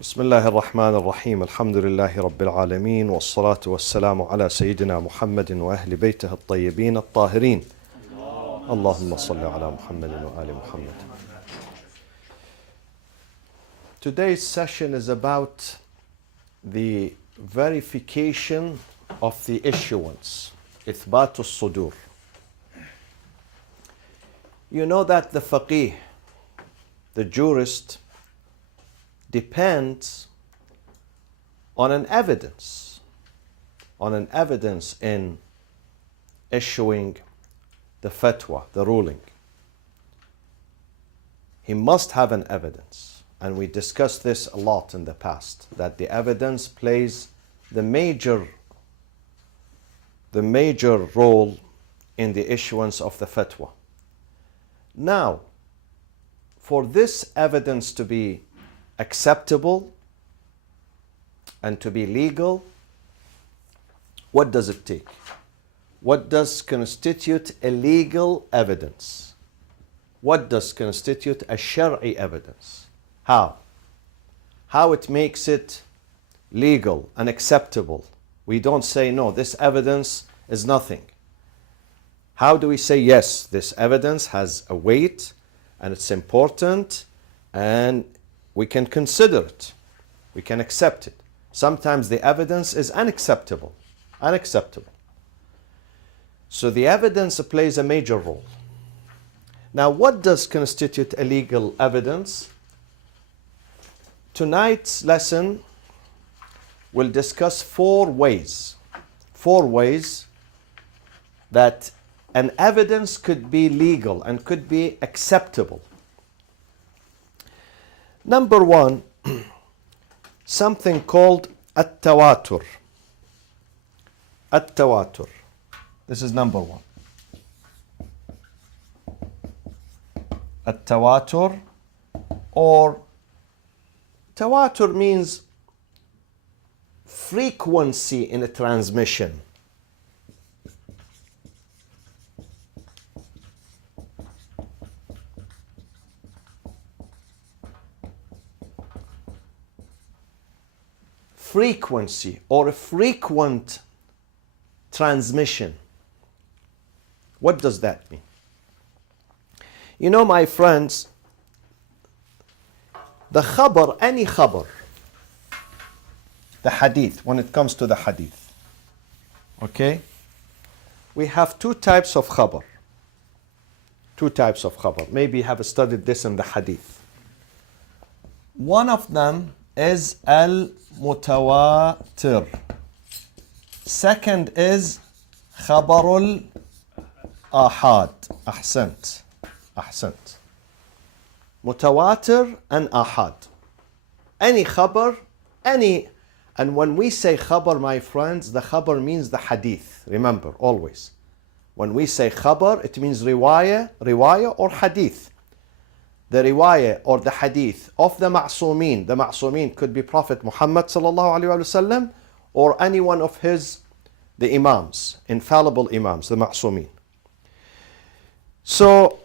بسم الله الرحمن الرحيم الحمد لله رب العالمين والصلاة والسلام على سيدنا محمد وأهل بيته الطيبين الطاهرين اللهم صل على محمد وآل محمد. Today's session is about the verification of the issuance, إثبات الصدور. You know that the faqih, the jurist, depends on an evidence in issuing the fatwa, the ruling. He must have an evidence, and we discussed this a lot in the past, that the evidence plays the major role in the issuance of the fatwa. Now, for this evidence to be acceptable and to be legal, what does it take? What does constitute a legal evidence? What does constitute a shar'i evidence? How it makes it legal and acceptable? We don't say, no, this evidence is nothing. How do we say, yes, this evidence has a weight and it's important and we can consider it, we can accept it? Sometimes the evidence is unacceptable. So the evidence plays a major role. Now, what does constitute a legal evidence? Tonight's lesson will discuss four ways that an evidence could be legal and could be acceptable. Number one, something called at-tawatur. At-tawatur. This is number one. At-tawatur, or tawatur means frequency in a transmission. Frequency or a frequent transmission. What does that mean? You know, my friends, the khabar, any khabar, the hadith, when it comes to the hadith, okay, we have two types of khabar. Maybe you have studied this in the hadith. One of them is al-mutawatir. Second is khabarul ahad. Ahsant. Mutawatir and ahad. Any khabar, and when we say khabar, my friends, the khabar means the hadith. Remember, always. When we say khabar, it means riwayah or hadith. The riwayah or the hadith of the ma'soomeen. The ma'soomeen could be Prophet Muhammad sallallahu alaihi wasallam or any one of the imams, infallible imams, the ma'soomeen. So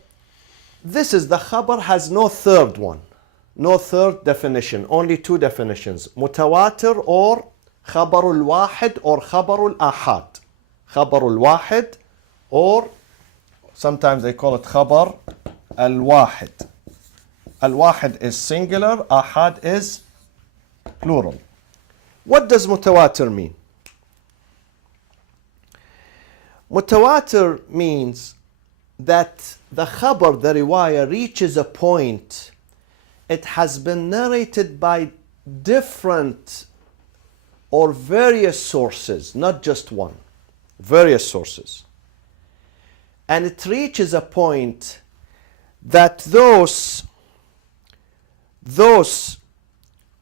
this is the khabar, has no third one, no third definition, only two definitions: mutawatir or khabarul wahid or khabarul ahad. Khabarul wahid, or sometimes they call it khabar al-wahid. Al-wahid is singular, ahad is plural. What does mutawatir mean? Mutawatir means that the khabar, the riwayah, reaches a point, it has been narrated by different or various sources, not just one, various sources. And it reaches a point that those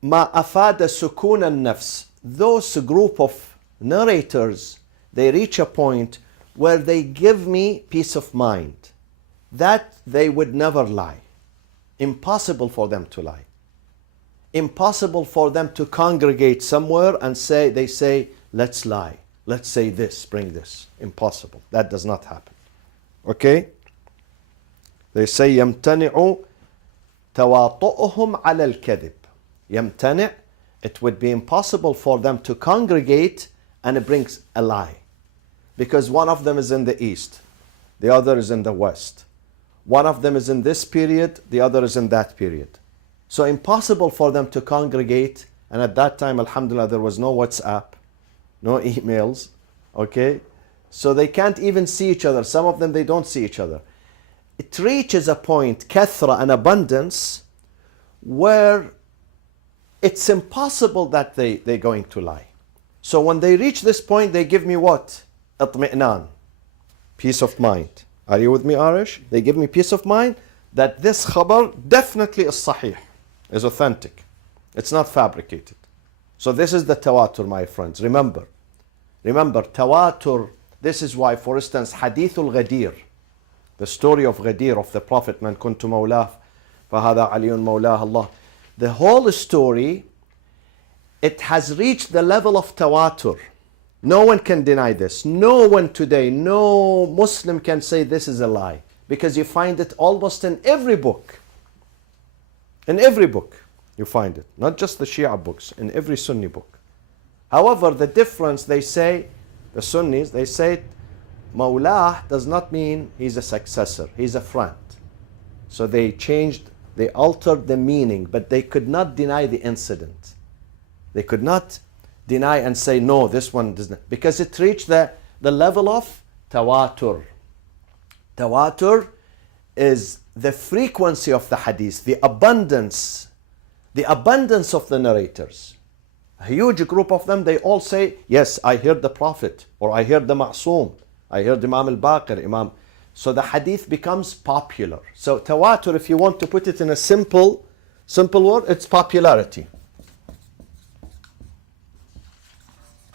ma afada sukun al-nafs, those group of narrators, they reach a point where they give me peace of mind that they would never lie. Impossible for them to lie. Impossible for them to congregate somewhere and they say, let's lie. Let's say this, bring this. Impossible. That does not happen. Okay? They say يمتنع تواطؤهم على الكذب. يمتنع, it would be impossible for them to congregate, and it brings a lie. Because one of them is in the east, the other is in the west. One of them is in this period, the other is in that period. So impossible for them to congregate. And at that time, alhamdulillah, there was no WhatsApp, no emails, okay? So they can't even see each other. Some of them, they don't see each other. It reaches a point, kathra, an abundance, where it's impossible that they're going to lie. So when they reach this point, they give me what? Itmi'nan, peace of mind. Are you with me, Arish? They give me peace of mind that this khabar definitely is sahih, is authentic. It's not fabricated. So this is the tawatur, my friends. Remember, tawatur, this is why, for instance, Hadithul Ghadir, the story of Ghadir, of the Prophet, Man kuntu mawlah, fahada aliyun mawlah Allah. The whole story, it has reached the level of tawatur. No one can deny this. No one today, no Muslim can say this is a lie. Because you find it almost in every book. In every book you find it. Not just the Shia books, in every Sunni book. However, the difference, they say, the Sunnis, they say, Mawlah does not mean he's a successor, he's a friend. So they altered the meaning, but they could not deny the incident. They could not deny and say, no, this one does not. Because it reached the level of tawatur. Tawatur is the frequency of the hadith, the abundance of the narrators. A huge group of them, they all say, yes, I heard the Prophet, or I heard the Ma'soom, I heard Imam al-Baqir, Imam. So the hadith becomes popular. So tawatur, if you want to put it in a simple word, it's popularity.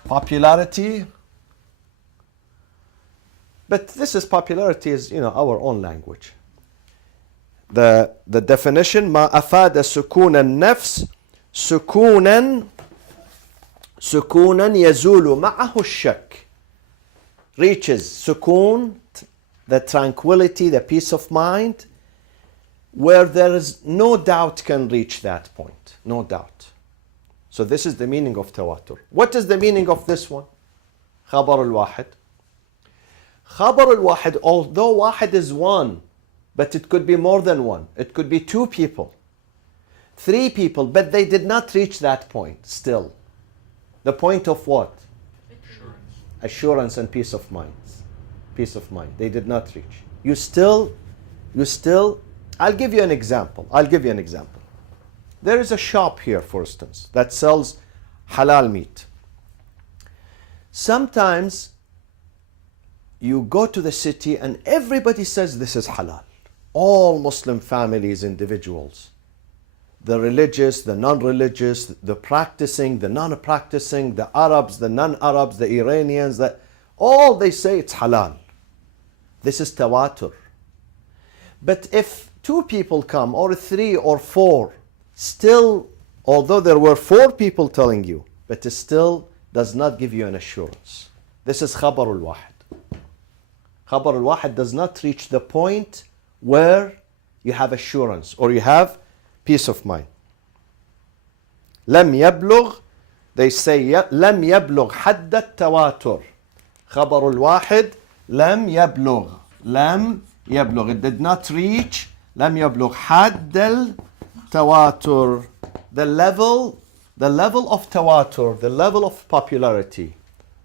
Popularity. But popularity is, our own language. The definition, ما أفاد سكون النفس سكونا يزول معه الشك. Reaches sukun, the tranquility, the peace of mind, where there is no doubt can reach that point. No doubt. So this is the meaning of tawatur. What is the meaning of this one? Khabar al-wahid. Khabar al-wahid, although wahid is one, but it could be more than one. It could be 2 people, 3 people, but they did not reach that point still. The point of what? Assurance and peace of mind. Peace of mind. They did not reach. You still, I'll give you an example. There is a shop here, for instance, that sells halal meat. Sometimes you go to the city and everybody says this is halal. All Muslim families, individuals, the religious, the non-religious, the practicing, the non-practicing, the Arabs, the non-Arabs, the Iranians, all they say it's halal. This is tawatur. But if 2 people come, or 3 or 4, still, although there were 4 people telling you, but it still does not give you an assurance. This is khabar al-wahid. Khabar al-wahid does not reach the point where you have assurance or you have peace of mind. لم يبلغ, they say لم يبلغ حد التواتر. خبر الواحد لم يبلغ. It did not reach لم يبلغ حد التواتر. The level of tawatur, the level of popularity,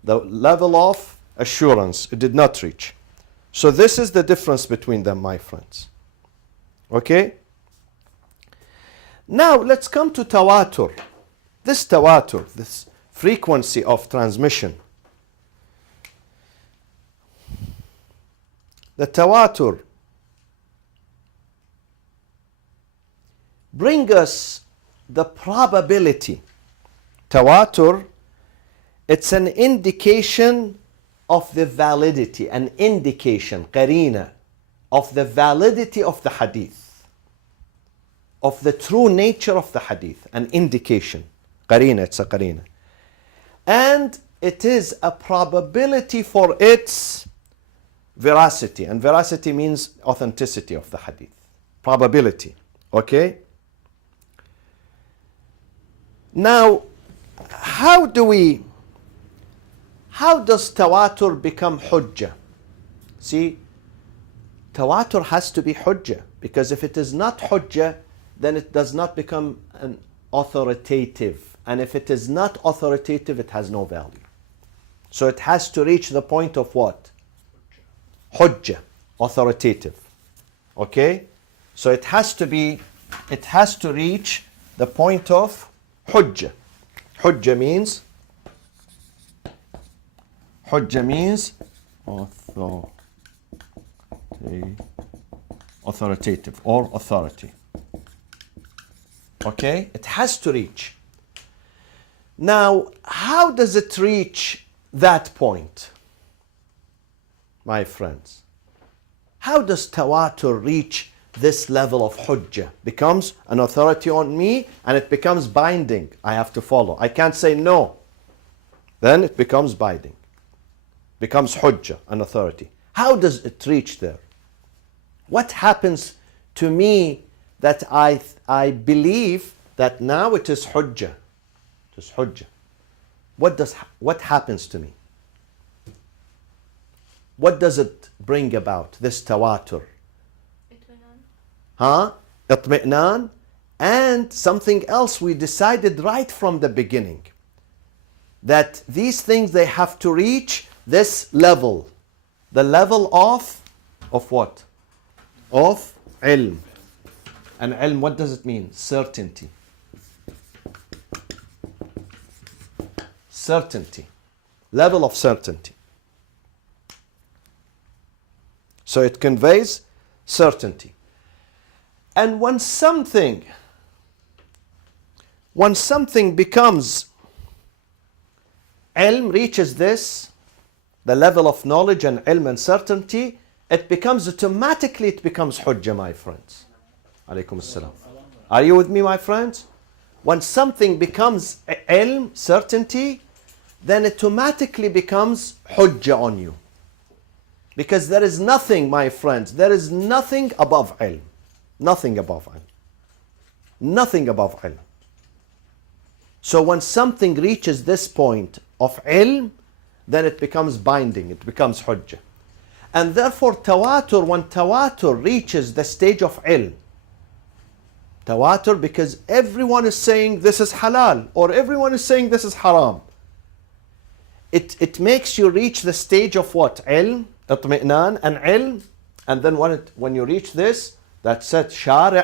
the level of assurance, it did not reach. So this is the difference between them, my friends. Okay? Now let's come to tawatur. This tawatur, this frequency of transmission. The tawatur bring us the probability. Tawatur, it's an indication of the validity, an indication, qarina, of the validity of the hadith, of the true nature of the hadith, an indication. Qarina, it's a qarina. And it is a probability for its veracity. And veracity means authenticity of the hadith. Probability. Okay? Now, how does tawatur become hujjah? See, tawatur has to be hujjah, because if it is not hujjah, then it does not become an authoritative. And if it is not authoritative, it has no value. So it has to reach the point of what? Hujjah, authoritative. Okay? So it has to reach the point of hujjah. Hujjah means authoritative or authority. Okay? It has to reach. Now, how does it reach that point, my friends? How does tawatur reach this level of hujjah? Becomes an authority on me and it becomes binding. I have to follow. I can't say no. Then it becomes binding. Becomes hujjah, an authority. How does it reach there? What happens to me that I believe that now it is hujjah? It is hujjah. What happens to me? What does it bring about, this tawatur? Itmi'nan. And something else we decided right from the beginning, that these things, they have to reach this level. The level of what? Of ilm. And ilm, what does it mean? Certainty. Certainty. Level of certainty. So it conveys certainty. And when something becomes ilm, reaches this, the level of knowledge and ilm and certainty, it becomes hujjah, my friends. Alaykum as-salam. Are you with me, my friends? When something becomes ilm, certainty, then it automatically becomes hujjah on you. Because there is nothing, my friends, there is nothing above ilm. Nothing above ilm. Nothing above ilm. So when something reaches this point of ilm, then it becomes binding, it becomes hujjah. And therefore tawatur, when tawatur reaches the stage of ilm, tawatur, because everyone is saying this is halal, or everyone is saying this is haram, it makes you reach the stage of what? Ilm, itmi'nan, and ilm. And then when you reach this, that's it, shari',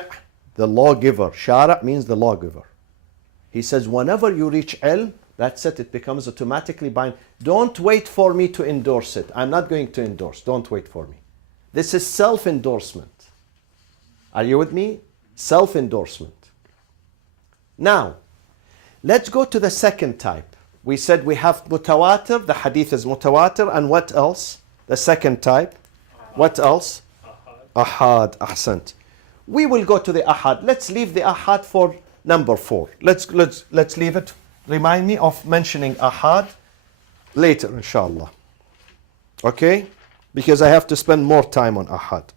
the lawgiver. Shari' means the lawgiver. He says whenever you reach ilm, that's it, it becomes automatically binding. Don't wait for me to endorse it. I'm not going to endorse. Don't wait for me. This is self-endorsement. Are you with me? Self-endorsement. Now, let's go to the second type. We said we have mutawatir, the hadith is mutawatir, and what else? The second type. What else? Ahad. Ahsant. We will go to the ahad. Let's leave the ahad for number 4. Let's leave it. Remind me of mentioning ahad later, inshallah. Okay? Because I have to spend more time on ahad.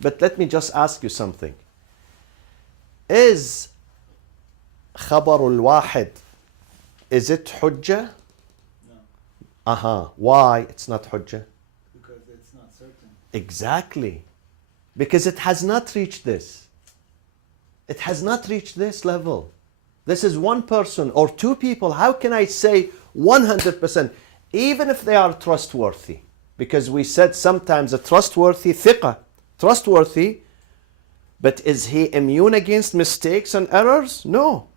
But let me just ask you something. Is khabarul wahid, is it hujjah? No. Why it's not hujjah? Because it's not certain. Exactly. Because it has not reached this. It has not reached this level. This is one person or two people. How can I say 100%? Even if they are trustworthy. Because we said sometimes a trustworthy, thiqah, trustworthy, but is he immune against mistakes and errors? No.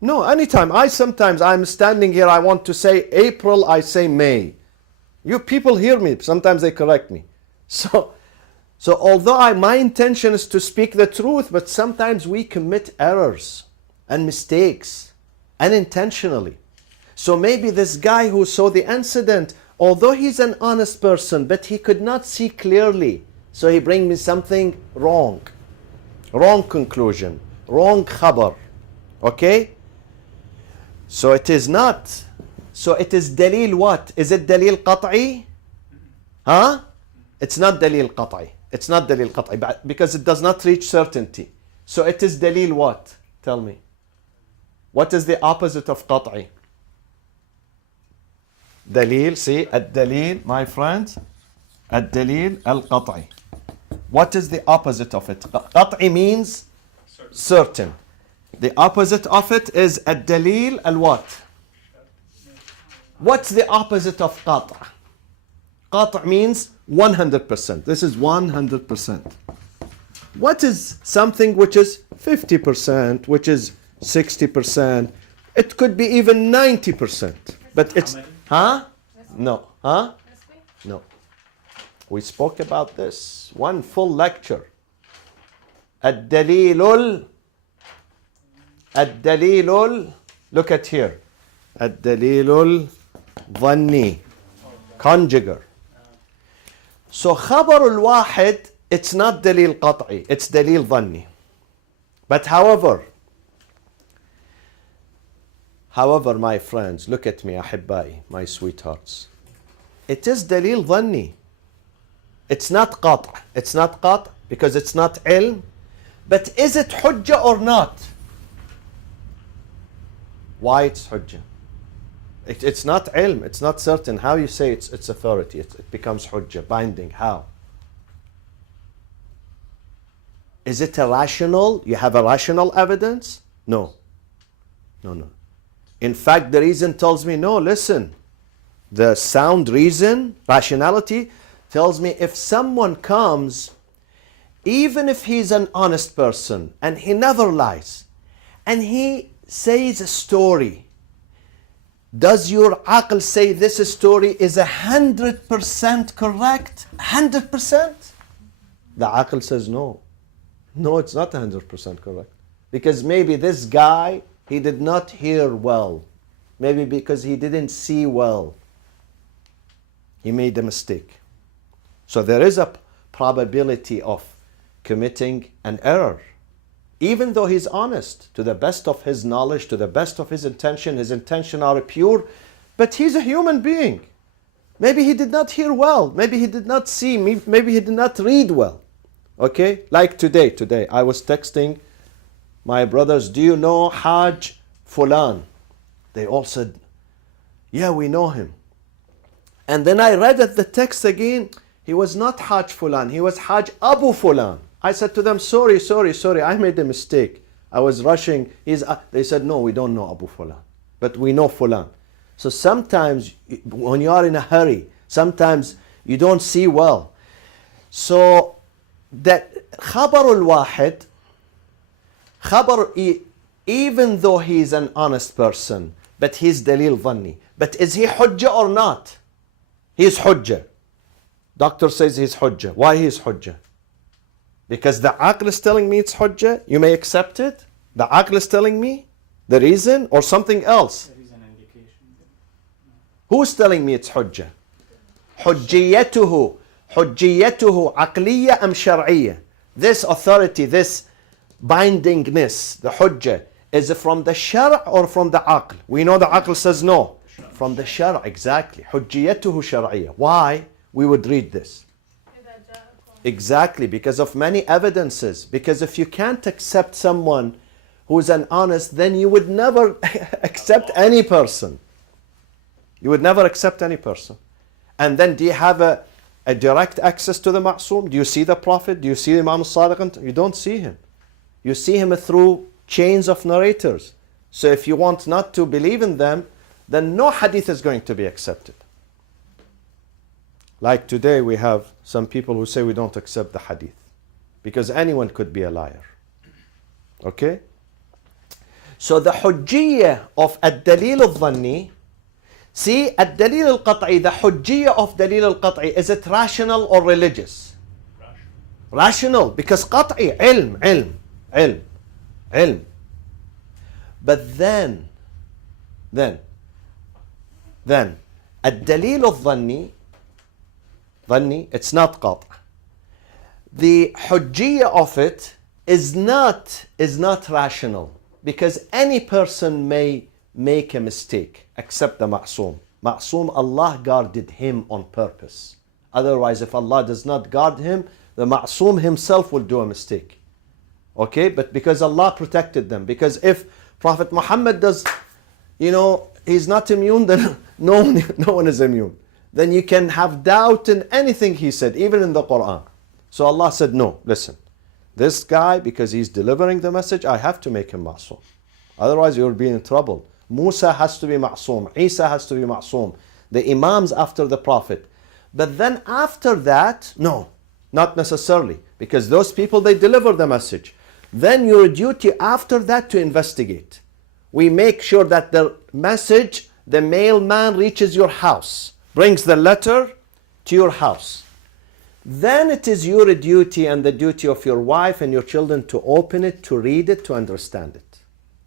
No, anytime. Sometimes I'm standing here, I want to say April, I say May. You people hear me, sometimes they correct me. So although my intention is to speak the truth, but sometimes we commit errors and mistakes unintentionally. So maybe this guy who saw the incident, although he's an honest person, but he could not see clearly. So he brings me something wrong. Wrong conclusion. Wrong khabar. Okay? So it is not. So it is dalil what? Is it dalil qat'i? Huh? It's not dalil qat'i. It's not dalil qat'i because it does not reach certainty. So it is dalil what? Tell me. What is the opposite of قطعي? دليل, see, الدليل, my friends, الدليل القطعي. What is the opposite of it? قطعي means certain. The opposite of it is الدليل الوات. What's the opposite of قطع? قطع means 100%. This is 100%. What is something which is 50%, which is 60%? It could be even 90%. But it's, huh? No, huh? No. We spoke about this. One full lecture. الدليل look at here. الدليل الظني conjugal. So خبر الواحد, it's not دليل قطعي, it's دليل ظني. But however, my friends, look at me, أحبائي, my sweethearts. It is دليل ظني. It's not قطع. It's not قطع because it's not علم. But is it حجة or not? Why it's حجة? It's not علم. It's not certain. How you say it's authority? It becomes حجة, binding. How? Is it a rational? You have a rational evidence? No. No. In fact, the reason tells me, no, listen. The sound reason, rationality, tells me if someone comes, even if he's an honest person and he never lies, and he says a story, does your aql say this story is 100% correct? 100%? The aql says no. No, it's not 100% correct. Because maybe this guy, he did not hear well. Maybe because he didn't see well. He made a mistake. So there is a probability of committing an error. Even though he's honest, to the best of his knowledge, to the best of his intention are pure, but he's a human being. Maybe he did not hear well, maybe he did not see, maybe he did not read well. Okay? Like today, I was texting my brothers, do you know Hajj Fulan? They all said, yeah, we know him. And then I read at the text again, he was not Hajj Fulan, he was Hajj Abu Fulan. I said to them, sorry, I made a mistake. I was rushing. They said, no, we don't know Abu Fulan, but we know Fulan. So sometimes when you are in a hurry, sometimes you don't see well. So that خبر الواحد, even though he's an honest person, but he's dalil ظني. But is he hujjah or not? He's hujjah. Doctor says he's hujjah. Why he's hujjah? Because the aql is telling me it's hujjah, you may accept it. The aql is telling me the reason or something else. There is an indication. Who's telling me it's hujjah? حجيته عقلية أم شرعية? This authority, this bindingness, the hujjah, is it from the shar' or from the aql? We know the aql says no. From the shar', exactly. حجيته شرعية. Why? We would read this. Exactly, because of many evidences. Because if you can't accept someone who's an honest, then you would never accept any person. You would never accept any person. And then do you have a direct access to the Ma'soom? Do you see the Prophet? Do you see Imam al-Sadiq? You don't see him. You see him through chains of narrators. So if you want not to believe in them, then no hadith is going to be accepted. Like today we have some people who say we don't accept the hadith because anyone could be a liar. Okay? So the hujjiyah of ad-dalil al-dhanni, see, ad-dalil al-qat'i, the hujjiyah of dalil al-qat'i, is it rational or religious? Rational, because qat'i, ilm. But then, ad-dalil al-dhanni, it's not qat'. The hujjiyah of it is not rational, because any person may make a mistake except the ma'soom. Ma'soom, Allah guarded him on purpose. Otherwise, if Allah does not guard him, the ma'soom himself will do a mistake. Okay? But because Allah protected them. Because if Prophet Muhammad does, he's not immune, then no one is immune. Then you can have doubt in anything he said, even in the Quran. So Allah said, no, listen. This guy, because he's delivering the message, I have to make him ma'soom. Otherwise you'll be in trouble. Musa has to be ma'soom. Isa has to be ma'soom. The Imams after the Prophet. But then after that, no, not necessarily. Because those people, they deliver the message. Then your duty after that to investigate. We make sure that the message, the mailman reaches your house, brings the letter to your house. Then it is your duty and the duty of your wife and your children to open it, to read it, to understand it.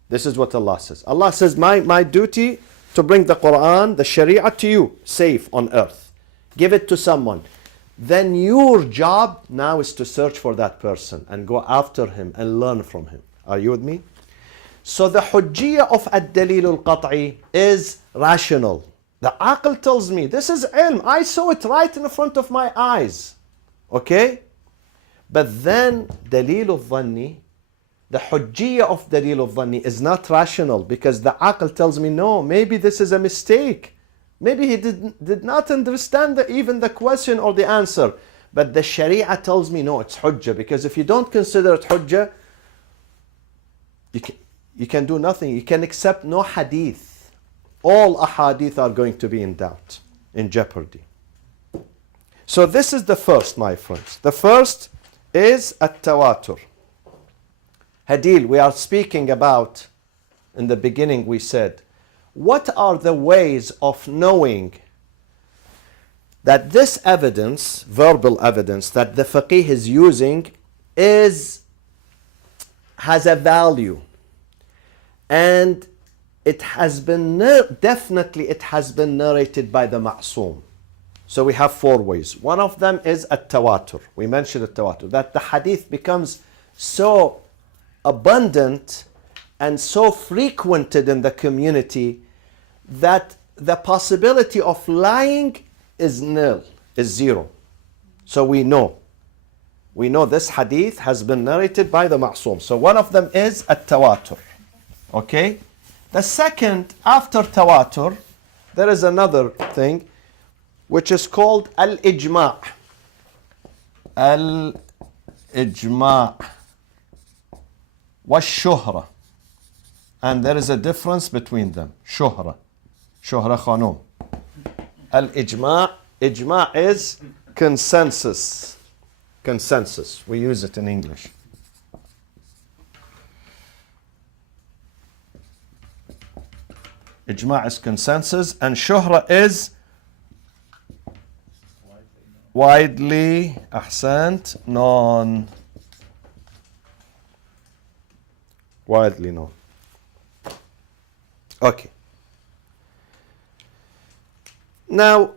This is what Allah says. Allah says, my duty to bring the Quran, the Sharia to you, safe on earth. Give it to someone. Then your job now is to search for that person and go after him and learn from him. Are you with me? So the hujjiyah of ad-dalil al-qat'i is rational. The aql tells me, this is ilm. I saw it right in front of my eyes. Okay? But then dalil al-dhanni, the hujjiyah of dalil al-dhanni is not rational because the aql tells me, no, maybe this is a mistake. Maybe he did not understand even the question or the answer. But the Sharia tells me, no, it's hujjah. Because if you don't consider it hujjah, you can do nothing. You can accept no hadith. All ahadith are going to be in doubt, in jeopardy. So this is the first, my friends. The first is at-tawatur. Hadil, we are speaking about, in the beginning we said, what are the ways of knowing that this evidence, verbal evidence, that the faqih is using has a value, and it has been definitely it has been narrated by the ma'soom. So we have 4 ways. One of them is at-tawatur. We mentioned at-tawatur, that the hadith becomes so abundant and so frequented in the community that the possibility of lying is nil, is 0. So we know this hadith has been narrated by the ma'soom. So one of them is at-tawatur. Okay? The second, after tawatur, there is another thing which is called al-ijma'. Al-ijma' wa-shuhra. And there is a difference between them. Shuhra khanum. Al-ijma'. Ijma' is consensus. Consensus. We use it in English. Ijma' is consensus, and shuhra is widely, ahsant, known. Widely known. Okay. Now,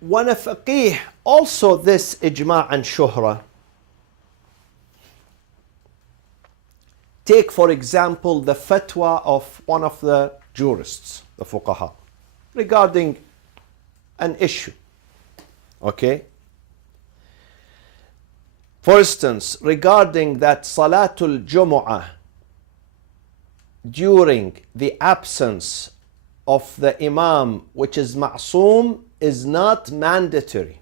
when a faqih, also this ijma' and shuhra, take for example the fatwa of one of the jurists, the fuqaha, regarding an issue. Okay? For instance, regarding that Salatul Jumu'ah during the absence of the Imam, which is ma'soom, is not mandatory.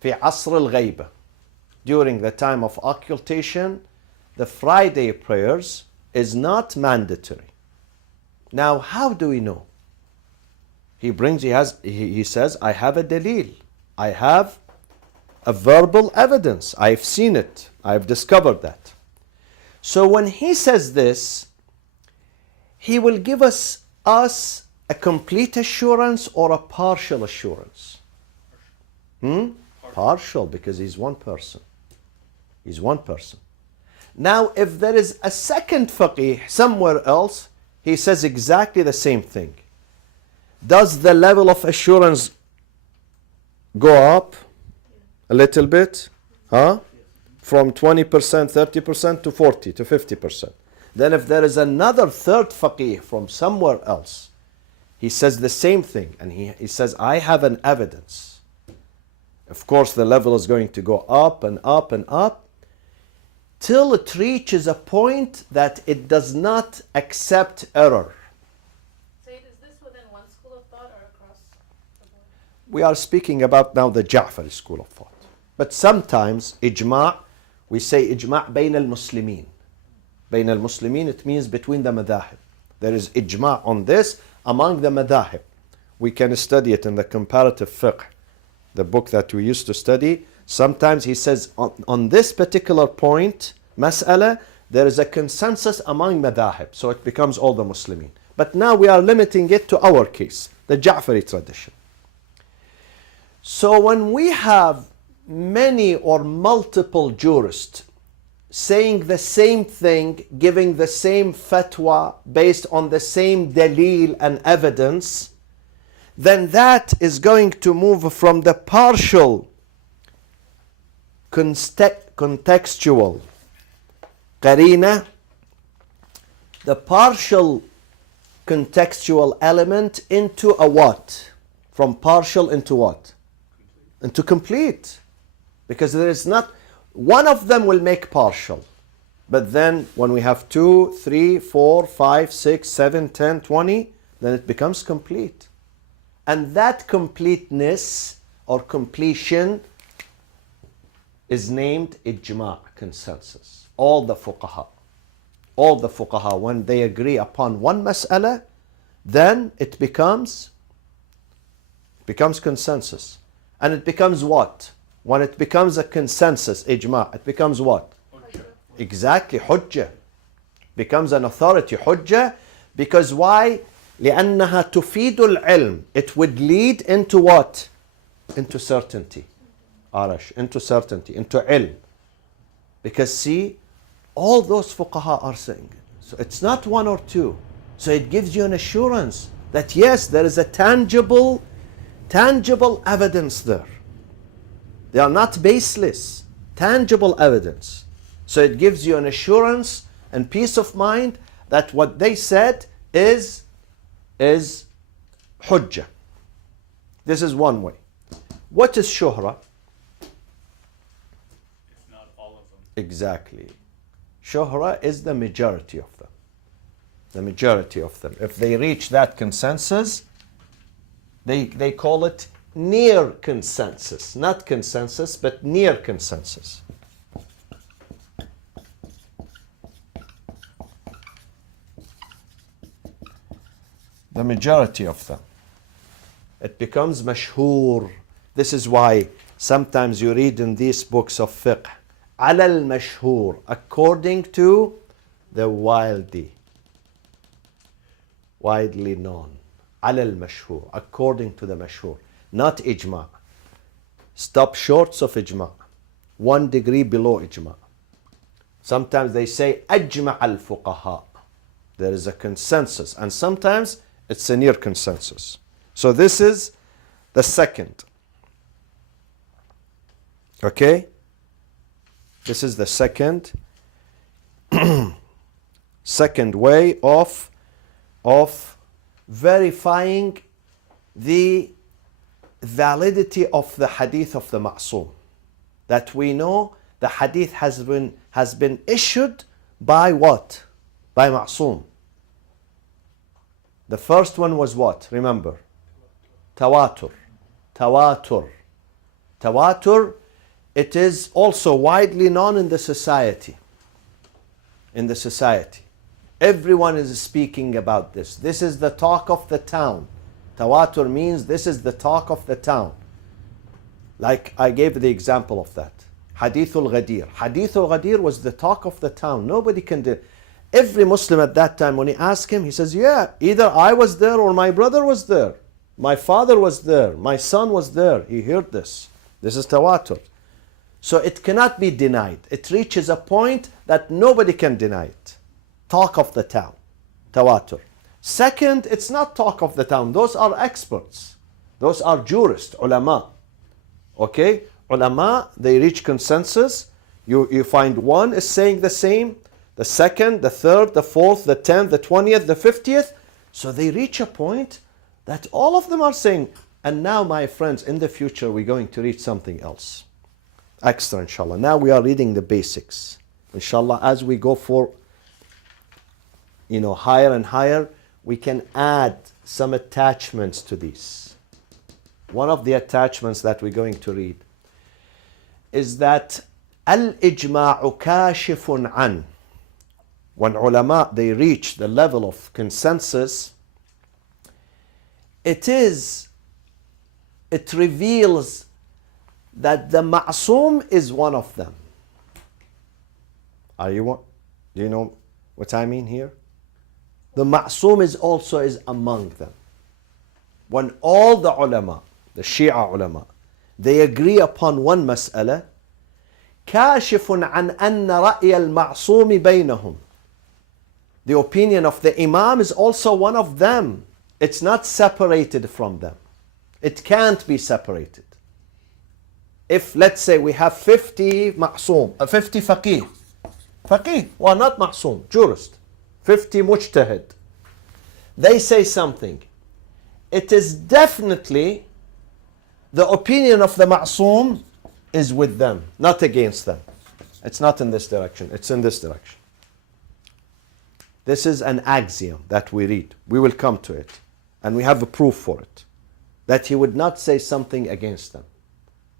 في عصر الغيبة, during the time of occultation, the Friday prayers is not mandatory. Now, how do we know? He says, I have a dalil. I have a verbal evidence. I've seen it. I've discovered that. So when he says this, he will give us a complete assurance or a partial assurance. Partial, because he's one person. He's one person. Now, if there is a second faqih somewhere else, he says exactly the same thing. Does the level of assurance go up a little bit? Huh? From 20%, 30% to 40% to 50%. Then if there is another third faqih from somewhere else, he says the same thing, and he says, I have an evidence. Of course, the level is going to go up and up and up. till it reaches a point that it does not accept error. Sayyid, is this within one school of thought or across the board? We are speaking about now the Ja'fari school of thought. But sometimes ijma', we say ijma' بين المسلمين. بين المسلمين, it means between the madahib. There is ijma' on this among the madahib. We can study it in the comparative fiqh, the book that we used to study. Sometimes he says on this particular point, mas'ala, there is a consensus among madahib. So it becomes all the Muslimin. But now we are limiting it to our case, the Ja'fari tradition. So when we have many or multiple jurists saying the same thing, giving the same fatwa based on the same dalil and evidence, then that is going to move from the partial contextual qarina, the partial contextual element, into a what? From partial into what? Into complete. Because there is not, one of them will make partial. But then when we have 2, 3, 4, 5, 6, 7, 10, 20, then it becomes complete. And that completeness or completion is named ijma', consensus. All the fuqaha, when they agree upon one mas'ala, then it becomes consensus. And it becomes what? When it becomes a consensus, ijma', it becomes what? Hujjah. Exactly, hujjah. Becomes an authority, hujjah. Because why? لأنها تفيد العلم. It would lead into what? Into certainty. Arash, into certainty, into ilm. Because see, all those fuqaha are saying it. So it's not one or two. So it gives you an assurance that yes, there is a tangible evidence there. They are not baseless. Tangible evidence. So it gives you an assurance and peace of mind that what they said is hujjah. This is one way. What is shuhra? If not all of them. Exactly. Shuhra is the majority of them. The majority of them. If they reach that consensus, they call it near consensus. Not consensus, but near consensus. The majority of them. It becomes mashhur. This is why sometimes you read in these books of fiqh, على المشهور, according to the widely known. على المشهور, according to the mashhur. Not ijma'. Stop short of ijma'. 1 degree below ijma'. Sometimes they say أجمع الفقهاء. There is a consensus. And sometimes it's a near consensus. So this is the second. Okay? This is the second way of verifying the validity of the hadith of the Ma'soom. That we know the hadith has been issued by what? By Ma'soom. The first one was what? Remember? Tawatur. Tawatur, it is also widely known in the society. Everyone is speaking about this. This is the talk of the town. Tawatur means this is the talk of the town. Like I gave the example of that. Hadithul Ghadir. Hadithul Ghadir was the talk of the town. Nobody can do. Every Muslim at that time, when he asked him, he says, yeah, either I was there or my brother was there. My father was there. My son was there. He heard this. This is tawatur. So it cannot be denied. It reaches a point that nobody can deny it. Talk of the town. Tawatur. Second, it's not talk of the town. Those are experts. Those are jurists, ulama. Okay? Ulama, they reach consensus. You find one is saying the same. The second, the third, the fourth, the 10th, the 20th, the 50th. So they reach a point that all of them are saying, and now my friends, in the future we're going to reach something else. Extra inshallah. Now we are reading the basics. Inshallah, as we go for, higher and higher, we can add some attachments to these. One of the attachments that we're going to read is that al-ijma'u kashifun an. When ulama, they reach the level of consensus, it reveals that the ma'soom is one of them. Do you know what I mean here? The ma'soom is among them. When all the ulama, the Shia ulama, they agree upon one mas'ala, كاشف عن أن رأي المعصوم بينهم. The opinion of the Imam is also one of them. It's not separated from them. It can't be separated. If, let's say, we have 50 ma'soom, 50 faqih, well, not ma'soom, jurist, 50 mujtahid, they say something. It is definitely the opinion of the ma'soom is with them, not against them. It's not in this direction, it's in this direction. This is an axiom that we read. We will come to it. And we have a proof for it. That he would not say something against them.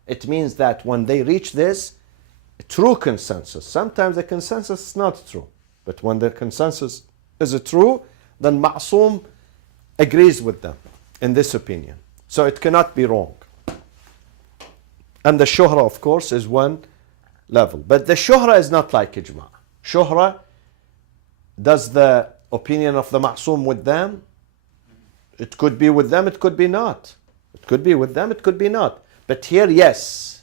It means that when they reach this, a true consensus, sometimes the consensus is not true. But when the consensus is true, then Ma'soom agrees with them in this opinion. So it cannot be wrong. And the shuhra, of course, is one level. But the shuhra is not like ijma'. Shuhra, does the opinion of the ma'soom with them? It could be with them, it could be not. It could be with them, it could be not. But here, yes.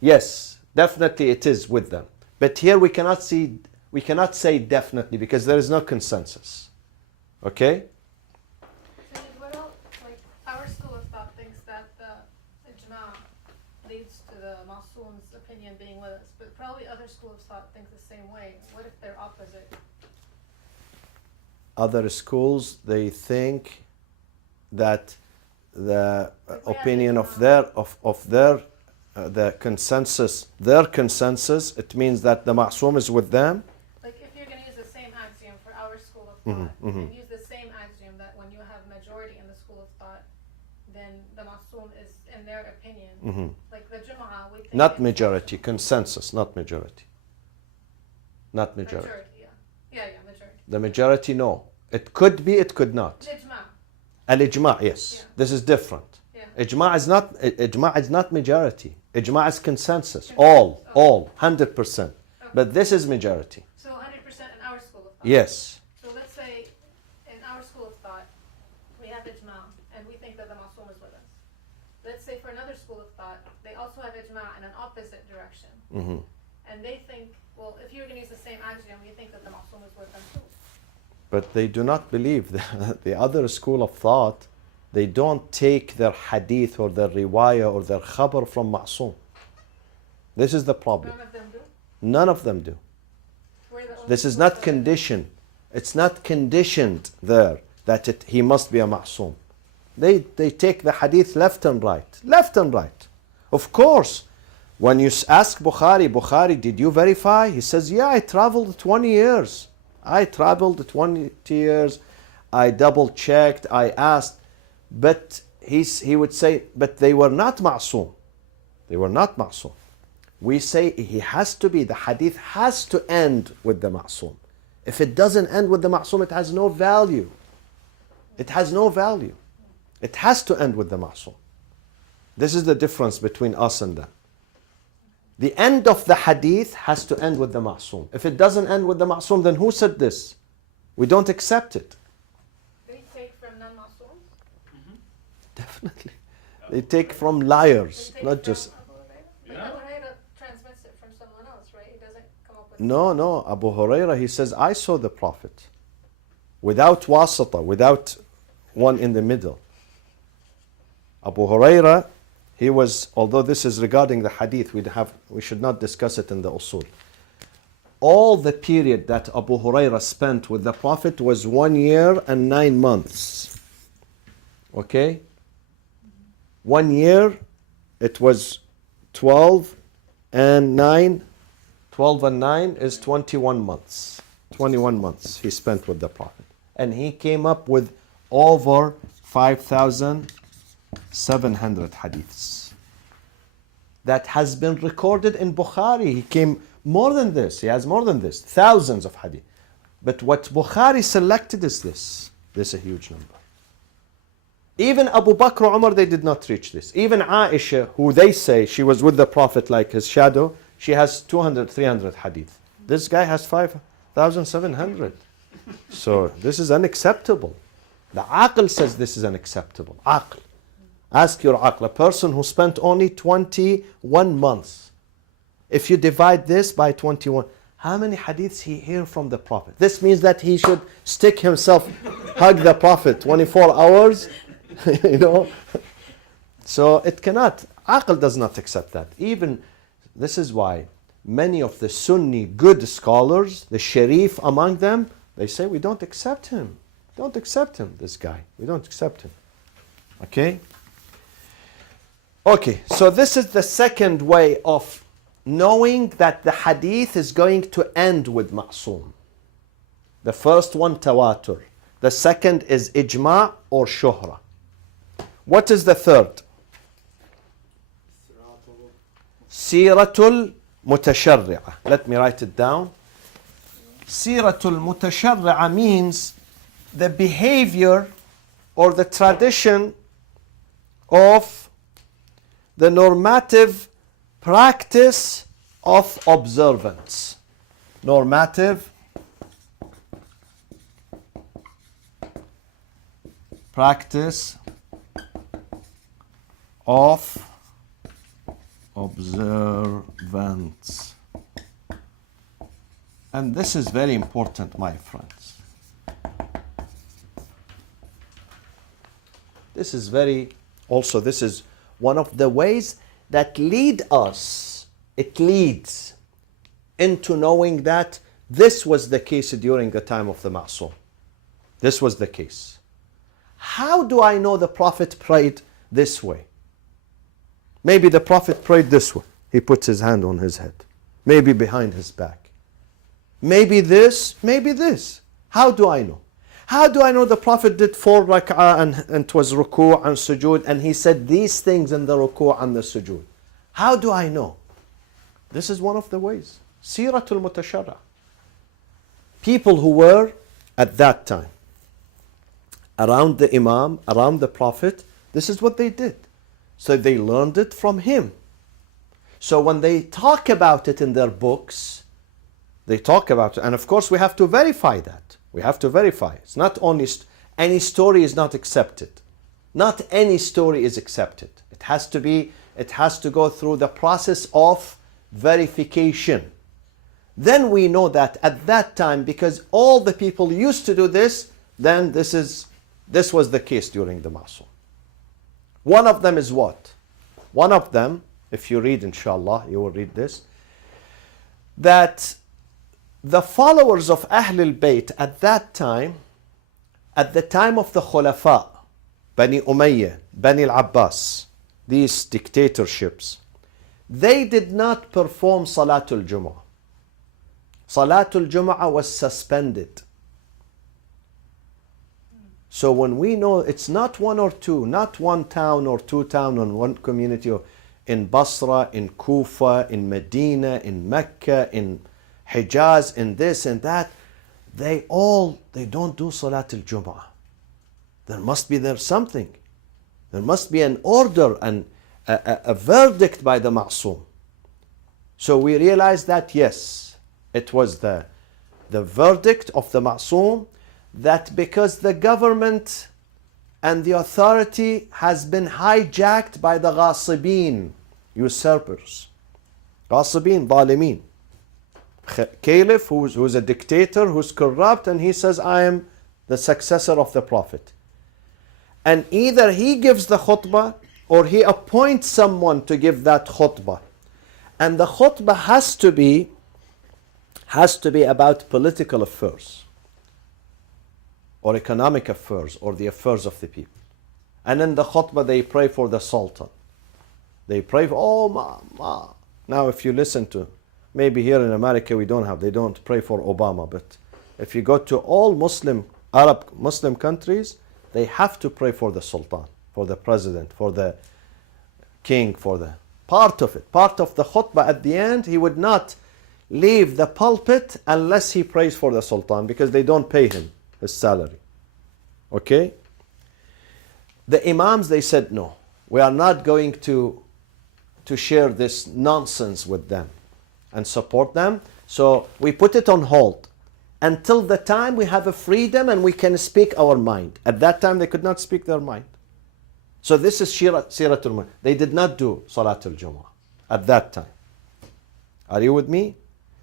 Yes, definitely it is with them. But here we cannot say definitely because there is no consensus. Okay? And what else, like, our school of thought thinks that the ijma leads to the ma'soom's opinion being with us, but probably other school of thought think the same way. What if they're opposite? Other schools, they think that the opinion of their the consensus, their consensus, it means that the ma'soom is with them. Like if you're going to use the same axiom for our school of thought, and use the same axiom that when you have majority in the school of thought, then the ma'soom is in their opinion. Like the Jumu'ah, we think Not it's majority, consensus, not majority. Not majority. majority, yeah, majority. The majority, no. It could be, it could not. Ijma, Al-ijma', yes. Yeah. This is different. yeah. Ijma' is not majority. Ijma' is consensus. All, 100%. But this is majority. So 100% in our school of thought. Yes. So let's say in our school of thought, we have ijma, and we think that the ma'soom is with us. Let's say for another school of thought, they also have ijma in an opposite direction. And they think, well, if you're going to use the same axiom, you think that the ma'soom is with them too. But they do not believe that the other school of thought, they don't take their hadith or their riwayah or their khabar from ma'soom. This is the problem. None of them do. None of them do. We're the only This is schools not that- conditioned. It's not conditioned there that he must be a ma'soom. They take the hadith left and right. Left and right. Of course, when you ask Bukhari, did you verify? He says, yeah, I traveled 20 years. I traveled 20 years. I double checked. I asked. But he would say, but they were not ma'soom. They were not ma'soom. We say he has to be, the hadith has to end with the ma'soom. If it doesn't end with the ma'soom, it has no value. It has no value. It has to end with the ma'soom. This is the difference between us and them. The end of the hadith has to end with the ma'soom. If it doesn't end with the ma'soom, then who said this? We don't accept it. They take from non-ma'sooms. Definitely. They take from liars, They take not from just... Abu Hurairah. Yeah. Abu Hurairah transmits it from someone else, right? He doesn't come up with No, Abu Hurairah, he says, I saw the Prophet. Without wasata, without one in the middle. Abu Hurairah, he was, although this is regarding the hadith, we should not discuss it in the usul. All the period that Abu Hurairah spent with the Prophet was 1 year and 9 months. Okay? 1 year, it was 12 and 9, 12 and 9 is 21 months. 21 months he spent with the Prophet. And he came up with over 5,700 hadiths. That has been recorded in Bukhari. He came more than this. He has more than this. Thousands of hadith. But what Bukhari selected is this. This is a huge number. Even Abu Bakr, Umar, they did not reach this. Even Aisha, who they say she was with the Prophet like his shadow, she has 200, 300 hadith. This guy has 5,700. So this is unacceptable. The aql says this is unacceptable. Aql. Ask your aql. A person who spent only 21 months. If you divide this by 21, how many hadiths he hear from the Prophet? This means that he should stick himself, hug the Prophet 24 hours. You know? So it cannot. Aql does not accept that. Even this is why many of the Sunni good scholars, the Sharif among them, they say we don't accept him. Don't accept him, this guy. We don't accept him. Okay? Okay, so this is the second way of knowing that the hadith is going to end with ma'soom. The first one, tawatur. The second is ijma' or shuhra. What is the third? Siratul mutasharri'ah. Let me write it down. Siratul mutasharri'ah means the behavior or the tradition of the normative practice of observance. Normative practice of observance. And this is very important, my friends. This is this is one of the ways that lead us, it leads into knowing that this was the case during the time of the Ma'soom. This was the case. How do I know the Prophet prayed this way? Maybe the Prophet prayed this way. He puts his hand on his head. Maybe behind his back. Maybe this, maybe this. How do I know? How do I know the Prophet did 4 rak'ah and it was ruku' and sujood and he said these things in the ruku' and the sujood? How do I know? This is one of the ways. Siratul mutasharra. People who were at that time around the Imam, around the Prophet, this is what they did. So they learned it from him. So when they talk about it in their books, they talk about it. And of course we have to verify that. We have to verify. It's not only any story is not accepted. Not any story is accepted. It has to go through the process of verification. Then we know that at that time, because all the people used to do this, then this was the case during the Ma'soom. One of them is what? One of them, if you read, inshallah, you will read this, that the followers of Ahlul Bayt at that time, at the time of the Khulafa, Bani Umayyah, Bani al-Abbas, these dictatorships, they did not perform Salatul Jumu'ah. Salatul Jumu'ah was suspended. So when we know it's not one or two, not one town or two towns or one community, in Basra, in Kufa, in Medina, in Mecca, in Hijaz, in this and that, they don't do Salatul Jumu'ah. There must be something. There must be an order and a verdict by the Ma'soom. So we realize that yes, it was the verdict of the Ma'soom, that because the government and the authority has been hijacked by the Ghasibin, usurpers. Ghasibin, Zalimin. Caliph who's a dictator, who's corrupt, and he says, I am the successor of the Prophet. And either he gives the khutbah or he appoints someone to give that khutbah. And the khutbah has to be about political affairs or economic affairs or the affairs of the people. And in the khutbah they pray for the sultan. They pray for, Now if you listen to Maybe here in America they don't pray for Obama, but if you go to all Arab Muslim countries, they have to pray for the Sultan, for the president, for the king, for the part of it. Part of the khutbah at the end, he would not leave the pulpit unless he prays for the Sultan, because they don't pay him his salary. Okay? The Imams, they said, no, we are not going to share this nonsense with them and support them. So we put it on hold until the time we have a freedom and we can speak our mind. At that time, they could not speak their mind. So this is Siratul Mu'min. They did not do Salatul Jumu'ah at that time. Are you with me?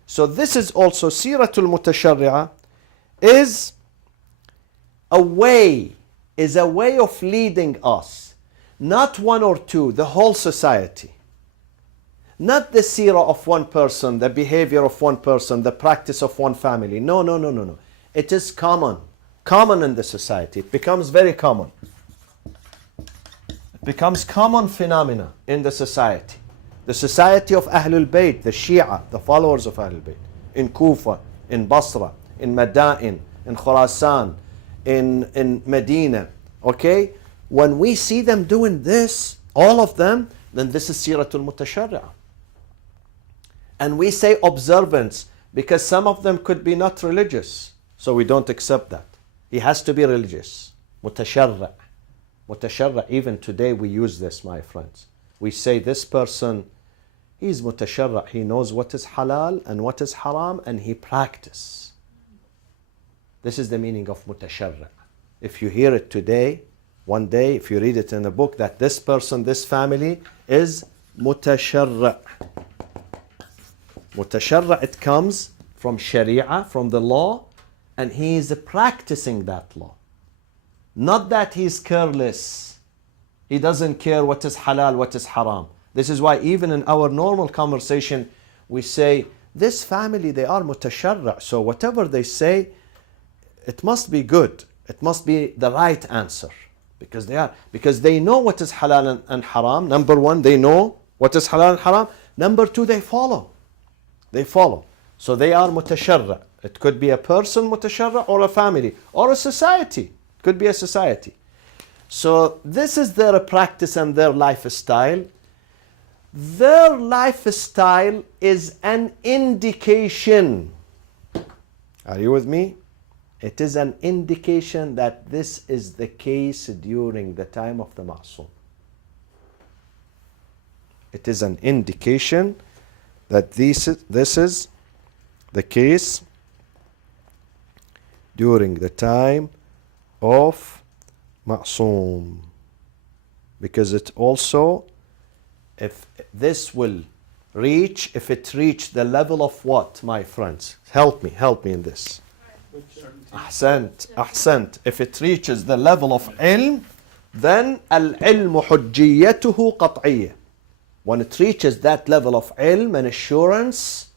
So this is also Siratul Mutashari'ah is a way of leading us. Not one or two, the whole society. Not the seerah of one person, the behavior of one person, the practice of one family. No. It is common in the society. It becomes very common. It becomes common phenomena in the society. The society of Ahlul Bayt, the Shia, the followers of Ahlul Bayt, in Kufa, in Basra, in Madain, in Khurasan, in Medina. Okay? When we see them doing this, all of them, then this is Siratul Mutashari'ah. And we say observance because some of them could be not religious. So we don't accept that. He has to be religious. Mutashari'. Mutashari', even today we use this, my friends. We say this person, he's mutashari'. He knows what is halal and what is haram and he practices. This is the meaning of mutashari'. If you hear it today, one day, if you read it in a book, that this person, this family is mutashari'. Mutashari', it comes from Sharia, from the law, and he is practicing that law. Not that he is careless. He doesn't care what is halal, what is haram. This is why even in our normal conversation, we say, this family, they are mutashari'. So whatever they say, it must be good. It must be the right answer. Because they know what is halal and haram. Number one, they know what is halal and haram. Number two, they follow. They follow. So they are mutashari'. It could be a person mutashari' or a family or a society. It could be a society. So this is their practice and their lifestyle. Their lifestyle is an indication. Are you with me? It is an indication that this is the case during the time of the Ma'soom. It is an indication that this is the case during the time of Ma'soom. Because it also, if it reached the level of what, my friends? Help me in this. Ahsant. If it reaches the level of ilm, then al-ilmu hujjiyatuhu qat'iyyah. When it reaches that level of ilm and assurance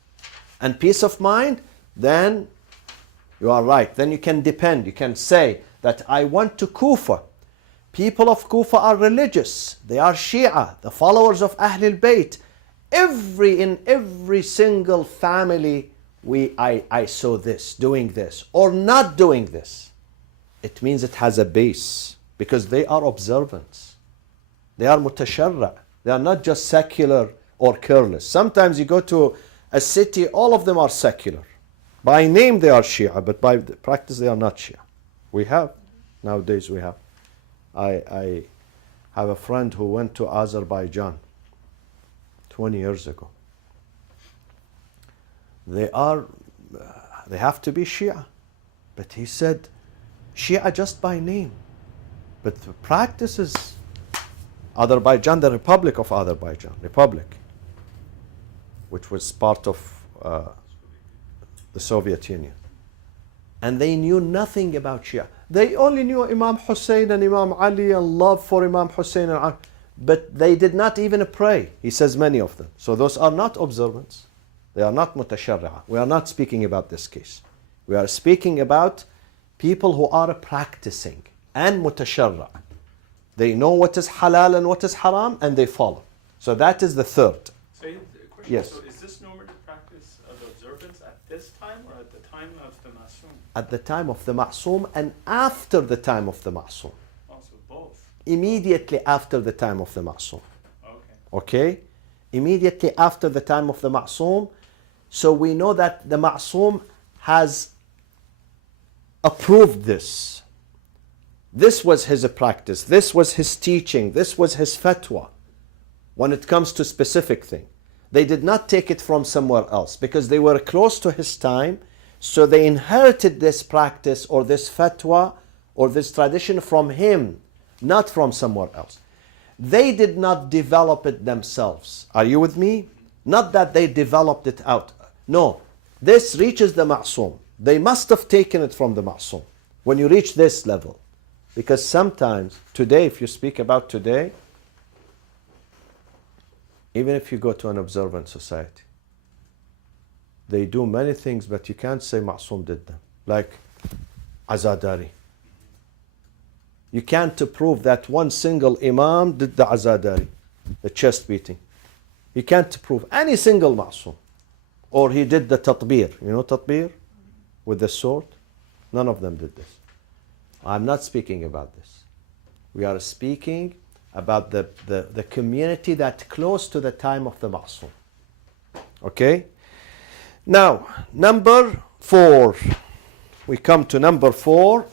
and peace of mind, then you are right. Then you can depend. You can say that I went to Kufa. People of Kufa are religious. They are Shia, the followers of Ahlul Bayt. In every single family, I saw this, doing this, or not doing this. It means it has a base because they are observant. They are mutashari'. They are not just secular or careless. Sometimes you go to a city, all of them are secular. By name they are Shia, but by practice they are not Shia. Nowadays we have. I have a friend who went to Azerbaijan 20 years ago. They have to be Shia. But he said, Shia just by name. But the practice is Azerbaijan, the Republic of Azerbaijan, which was part of the Soviet Union. And they knew nothing about Shia. They only knew Imam Hussein and Imam Ali and love for Imam Hussein and Ali. But they did not even pray. He says many of them. So those are not observants. They are not mutashari'ah. We are not speaking about this case. We are speaking about people who are practicing and mutashari'ah. They know what is halal and what is haram and they follow. So that is the third. So, question. Yes. So is this normative practice this time or at the time of the Masum? At the time of the Ma'soom and after the time of the Ma'soom. Also both. Immediately after the time of the Ma'soom. Okay. Okay? Immediately after the time of the Ma'soom. So we know that the Ma'soom has approved this. This was his practice. This was his teaching. This was his fatwa. When it comes to specific thing. They did not take it from somewhere else because they were close to his time. So they inherited this practice or this fatwa or this tradition from him, not from somewhere else. They did not develop it themselves. Are you with me? Not that they developed it out. No, this reaches the Ma'soom. They must have taken it from the Ma'soom when you reach this level. Because sometimes, today, if you speak about today, even if you go to an observant society, they do many things, but you can't say Ma'soom did them. Like Azadari. You can't prove that one single Imam did the Azadari, the chest beating. You can't prove any single Ma'soom. Or he did the Tatbir. You know Tatbir? With the sword? None of them did this. I'm not speaking about this. We are speaking about the community that's close to the time of the Ma'soom. Okay? Now, number 4. We come to number 4.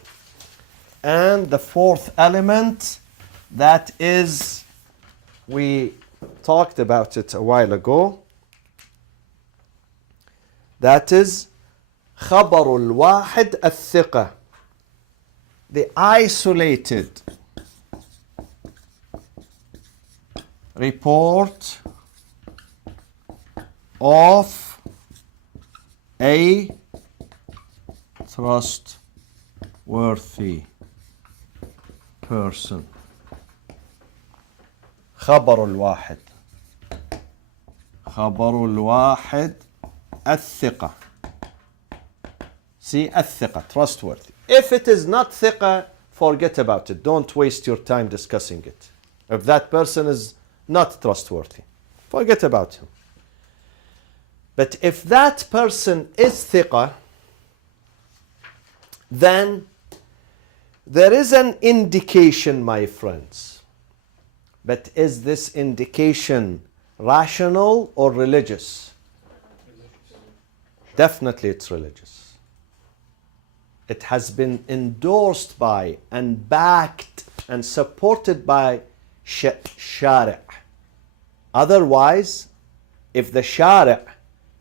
And the fourth element, that is, we talked about it a while ago. That is, خبر الواحد الثقة. The isolated report of a trustworthy person. خبر الواحد. خبر الواحد الثقة. See, الثقة, trustworthy. If it is not ثقة, forget about it. Don't waste your time discussing it. If that person is not trustworthy, forget about him. But if that person is ثقة, then there is an indication, my friends. But is this indication rational or religious? Definitely it's religious. It has been endorsed by and backed and supported by Shari'. Otherwise, if the Shari',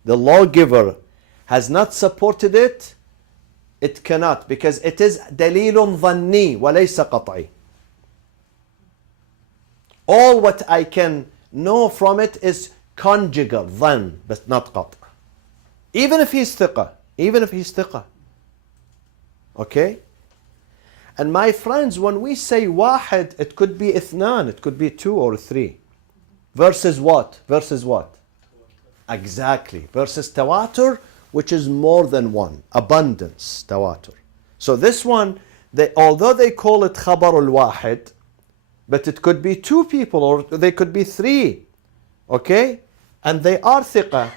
the lawgiver, has not supported it, it cannot, because it is dalilun dhanni wa laysa qat'i. All what I can know from it is conjugal, dhan, but not qat'. Even if he's thiqah, Okay? And my friends, when we say wahid, it could be ithnan, it could be 2 or 3. Versus what? Exactly. Versus tawatur, which is more than one. Abundance, tawatur. So this one, although they call it khabarul wahid, but it could be 2 people or they could be 3. Okay? And they are thiqah.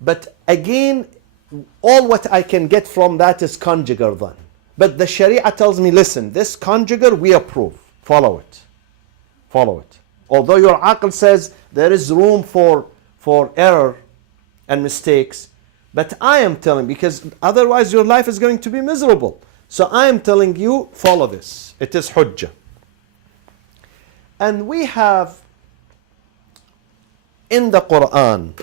But again, all what I can get from that is conjugal dhan. But the Sharia tells me, listen, this conjugal we approve. Follow it. Although your aql says there is room for error and mistakes, but I am telling, because otherwise your life is going to be miserable. So I am telling you, follow this. It is hujjah. And we have in the Quran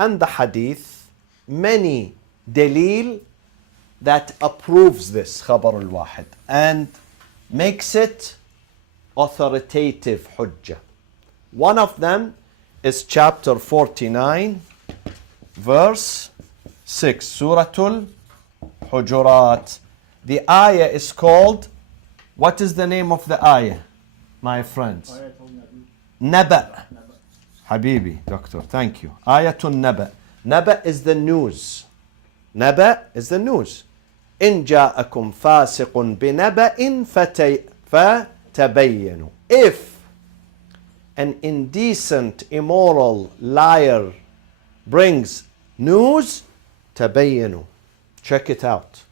and the Hadith many dalil that approves this khabar al-wahid and makes it authoritative hujjah. One of them is chapter 49, verse 6, Suratul Hujurat. The ayah is called, what is the name of the ayah, my friends? Naba. Habibi, doctor, thank you. Ayatun Naba. Naba is the news. Naba is the news. إن جاءكم فاسق بنبأ فتبينوا. If an indecent, immoral liar brings news, تبينوا. Check it out.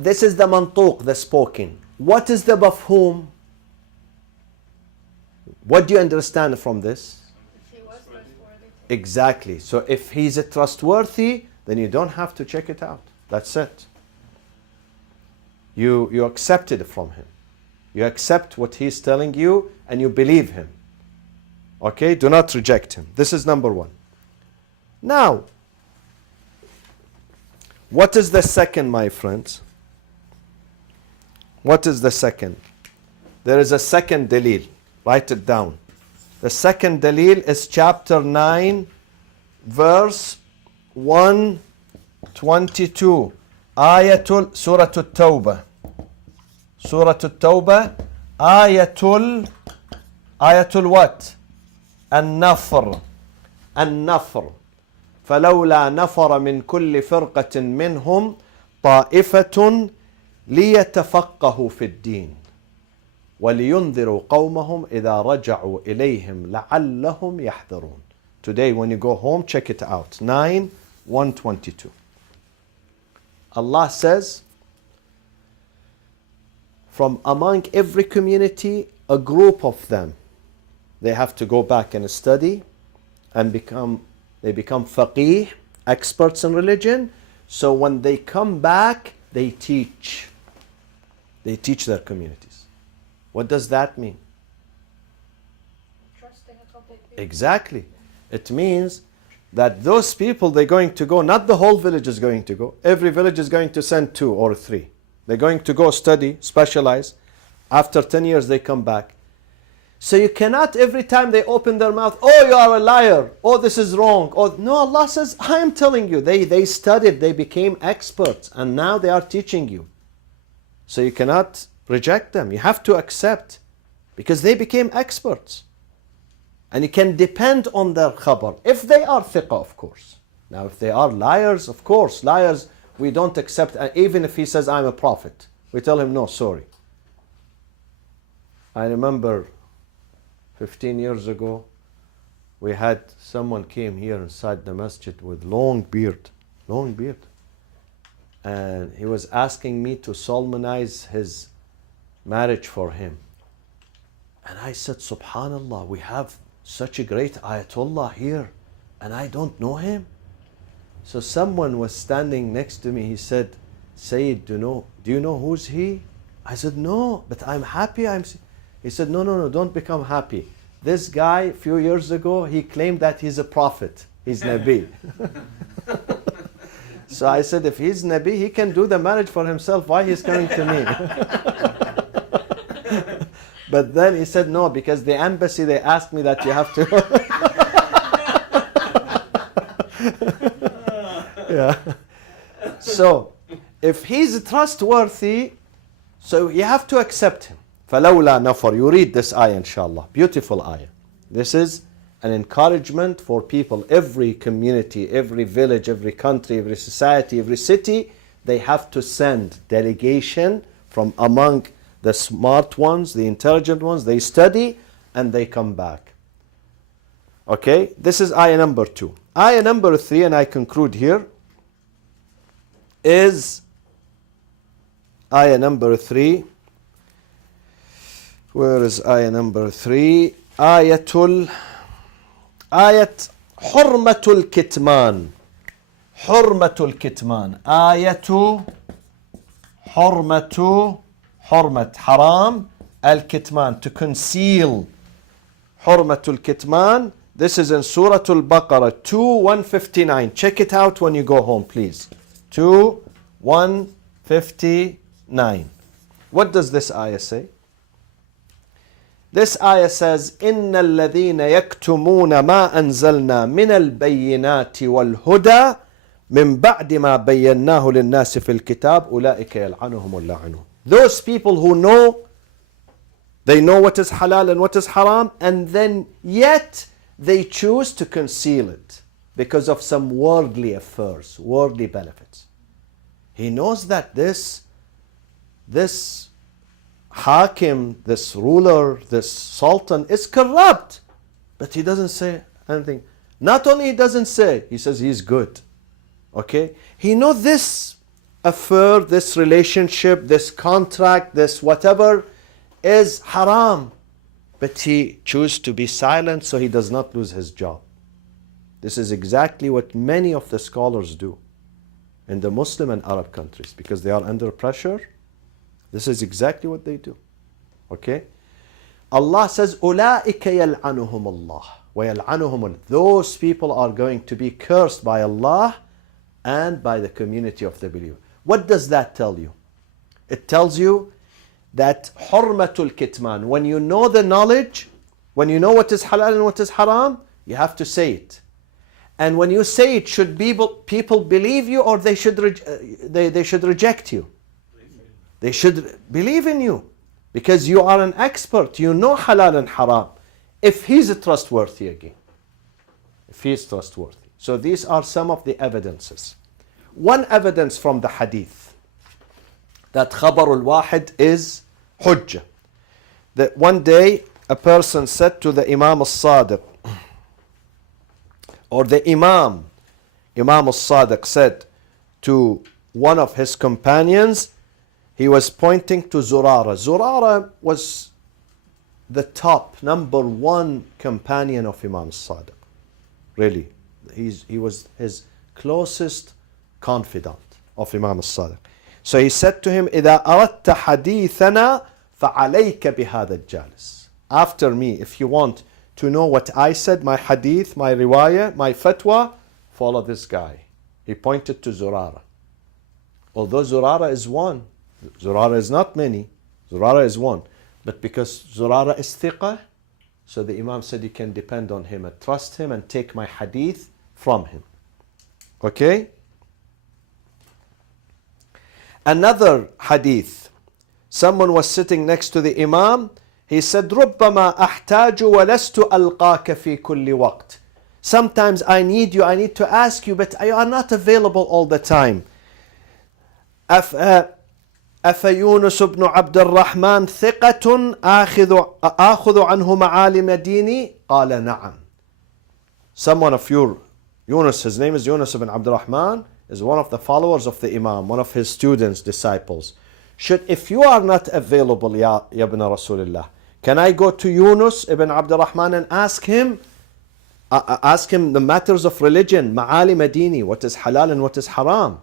This is the mantuq, the spoken. What is the mafhum? What do you understand from this? If he was trustworthy. Exactly. So if he's trustworthy, then you don't have to check it out. That's it. You accept it from him. You accept what he's telling you and you believe him. Okay? Do not reject him. This is number one. Now, what is the second, my friends? What is the second? There is a second dalil. Write it down. The second dalil is chapter 9, verse 122. Surah At-Tawbah. Surah At-Tawbah. Ayatul what? An-Nafr. An-Nafr. فلولا نفر من كل فرقة منهم طائفة ليتفقهوا في الدين وَلِيُنذِرُوا قَوْمَهُمْ إِذَا رَجَعُوا إِلَيْهِمْ لَعَلَّهُمْ يَحْذَرُونَ. Today when you go home, check it out. 9:122. Allah says, from among every community, a group of them, they have to go back and study and become faqih, experts in religion. So when they come back, they teach. They teach their communities. What does that mean? Trusting a complete view. Exactly. It means that those people, they're going to go, not the whole village is going to go. Every village is going to send 2 or 3. They're going to go study, specialize. After 10 years, they come back. So you cannot every time they open their mouth, oh, you are a liar. Oh, this is wrong. Oh, no, Allah says, I am telling you. They studied, they became experts, and now they are teaching you. So you cannot reject them. You have to accept, because they became experts. And you can depend on their khabar. If they are thiqah, of course. Now, if they are liars, of course, liars, we don't accept. Even if he says, I'm a prophet, we tell him, no, sorry. I remember 15 years ago, we had someone came here inside the masjid with long beard. And he was asking me to solemnize his marriage for him. And I said, Subhanallah, we have such a great Ayatollah here, and I don't know him. So someone was standing next to me. He said, Sayyid, do you know who's he? I said, no, but I'm happy. He said, no, don't become happy. This guy, a few years ago, he claimed that he's a prophet. He's Nabi. So I said, if he's Nabi, he can do the marriage for himself. Why he's coming to me? But then he said, no, because the embassy, they asked me that you have to. Yeah. So, if he's trustworthy, so you have to accept him. فَلَوْلَا نَفَرْ. You read this ayah, inshallah. Beautiful ayah. This is an encouragement for people, every community, every village, every country, every society, every city. They have to send delegation from among the smart ones, the intelligent ones. They study and they come back. Okay, this is ayah number 2. Ayah number 3, and I conclude here, is ayah number 3. Where is ayah number 3? Ayat Hurmatul Kitman. Hurmatul Kitman. Ayatu Hurmat. Haram al-Kitman. To conceal. Hurmatul Kitman. This is in Surah Al-Baqarah 2:159. Check it out when you go home, please. 2:159. What does this ayah say? This ayah says, إِنَّ الَّذِينَ يَكْتُمُونَ مَا أَنزَلْنَا مِنَ الْبَيِّنَاتِ وَالْهُدَى مِنْ بَعْدِ مَا بَيَّنَّاهُ لِلنَّاسِ فِي الْكِتَابِ أُولَٰئِكَ يَلْعَنُهُمُ اللَّاعِنُونَ. Those people who know, they know what is halal and what is haram, and then yet they choose to conceal it because of some worldly affairs, worldly benefits. He knows that this Hakim, this ruler, this sultan is corrupt, but he doesn't say anything. Not only he doesn't say, he says he's good. Okay? He knows this affair, this relationship, this contract, this whatever is haram. But he chooses to be silent so he does not lose his job. This is exactly what many of the scholars do in the Muslim and Arab countries because they are under pressure. This is exactly what they do. Okay? Allah says, أُولَٰئِكَ يَلْعَنُهُمُ اللَّهُ وَيَلْعَنُهُمُ. Those people are going to be cursed by Allah and by the community of the believer. What does that tell you? It tells you that حُرْمَةُ الْكِتْمَانِ, when you know the knowledge, when you know what is halal and what is haram, you have to say it. And when you say it, should people believe you or they should reject you? They should believe in you because you are an expert. You know halal and haram. If he's trustworthy again. If he is trustworthy. So these are some of the evidences. One evidence from the hadith that khabarul wahid is hujjah. That one day a person said to the Imam al-Sadiq, or the Imam al-Sadiq said to one of his companions, he was pointing to Zurara. Zurara was the top, number one companion of Imam al-Sadiq. Really. He was his closest confidant of Imam al-Sadiq. So he said to him, إِذَا أَرَدْتَ حَدِيثَنَا فَعَلَيْكَ بِهَذَا الجالس. After me, if you want to know what I said, my hadith, my riwayah, my fatwa, follow this guy. He pointed to Zurara. Although Zurara is one, Zurara is not many, Zurara is one. But because Zurara is thiqah, so the Imam said you can depend on him and trust him and take my hadith from him. Okay? Another hadith. Someone was sitting next to the Imam. He said, رُبَّمَا أَحْتَاجُ وَلَسْتُ أَلْقَاكَ فِي كُلِّ وَقْتٍ. Sometimes I need you, I need to ask you, but you are not available all the time. أَفَيُونُسُ بْنُ عَبْدِ الرَّحْمَنِ ثِقَةٌ آخُذُ عَنْهُ مَعَالِمَ دِينِي قَالَ نَعَمْ. Someone of your, Yunus, his name is Yunus ibn Abdul Rahman, is one of the followers of the Imam, one of his students, disciples. If you are not available, Ya ibn Rasulullah, can I go to Yunus ibn Abdul Rahman and ask him the matters of religion, ma'ali madini, what is halal and what is haram?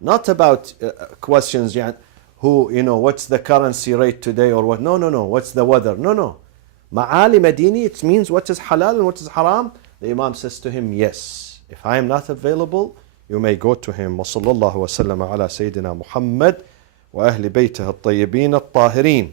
Not about questions, what's the currency rate today or what? No. What's the weather? No. Ma'ali madini, it means what is halal and what is haram. The Imam says to him, yes, if I am not available, you may go to him. وصلى الله وسلم على سيدنا محمد وأهل بيته الطيبين الطاهرين.